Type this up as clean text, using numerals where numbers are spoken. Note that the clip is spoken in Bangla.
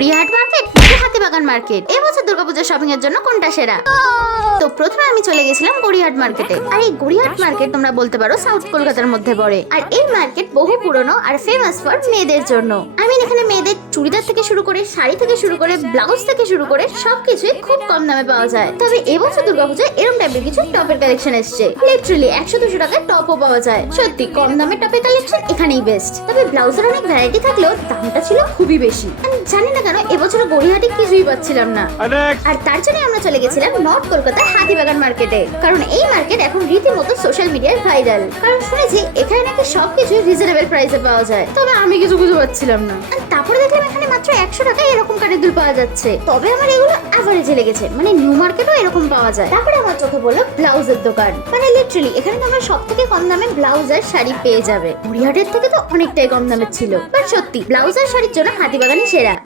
গড়িয়াহাট মার্কেট নাকি হাতিবাগান মার্কেট, এবছর দুর্গাপূজা শপিং এর জন্য কোনটা সেরা? তো প্রথমে আমি চলে গেছিলাম গড়িয়াহাট মার্কেটে। আর এই গড়িয়াহাট মার্কেট তোমরা বলতে পারো সাউথ কলকাতার মধ্যে পড়ে। আর এই মার্কেট বহু পুরনো আর ফেমাস ফর মেয়েদের জন্য। এখানে মেয়েদের চুড়িদার থেকে শুরু করে, শাড়ি থেকে শুরু করে, ব্লাউজ থেকে শুরু করে সবকিছুই খুব কম দামে পাওয়া যায়। তবে এবছর দুর্গাপূজায় এরকম টাইপের কিছু টপের কালেকশন এসছে। লিটারালি 100-200 টাকায় টপও পাওয়া যায়। সত্যি কম দামে টপের কালেকশন এখানেই বেস্ট। তবে ব্লাউজের অনেক ভ্যারাইটি থাকলেও দামটা ছিল খুবই বেশি। আমি জানি না কেন এবছর গড়িয়াহাটে কিছুই পাচ্ছিলাম না। আর তার জন্য আমরা চলে গেছিলাম নর্থ কলকাতার হাতিবাগান মার্কেটে। কারণ এই মার্কেট এখন রীতিমতো সোশ্যাল মিডিয়ায় ভাইরাল। কারণ শুনেছি এখানে নাকি সবকিছু রিজনেবল প্রাইসে পাওয়া যায়। তবে আমি কিছু বুঝতে পারছিলাম না। তারপরে দেখলাম এখানে মাত্র 100 টাকায় এরকম কানের দুল পাওয়া যাচ্ছে। তবে আমার এগুলো এভারেজে লেগেছে, মানে নিউ মার্কেটও এরকম পাওয়া যায়। তারপরে আমার চোখে বললো ব্লাউজের দোকান। মানে লিটারালি এখানে তোমরা সব থেকে কম দামে ব্লাউজ আর শাড়ি পেয়ে যাবে। গড়িয়াহাটের থেকে তো অনেকটাই কম দামের ছিল। বাট সত্যি ব্লাউজ আর শাড়ির জন্য হাতিবাগানই সেরা।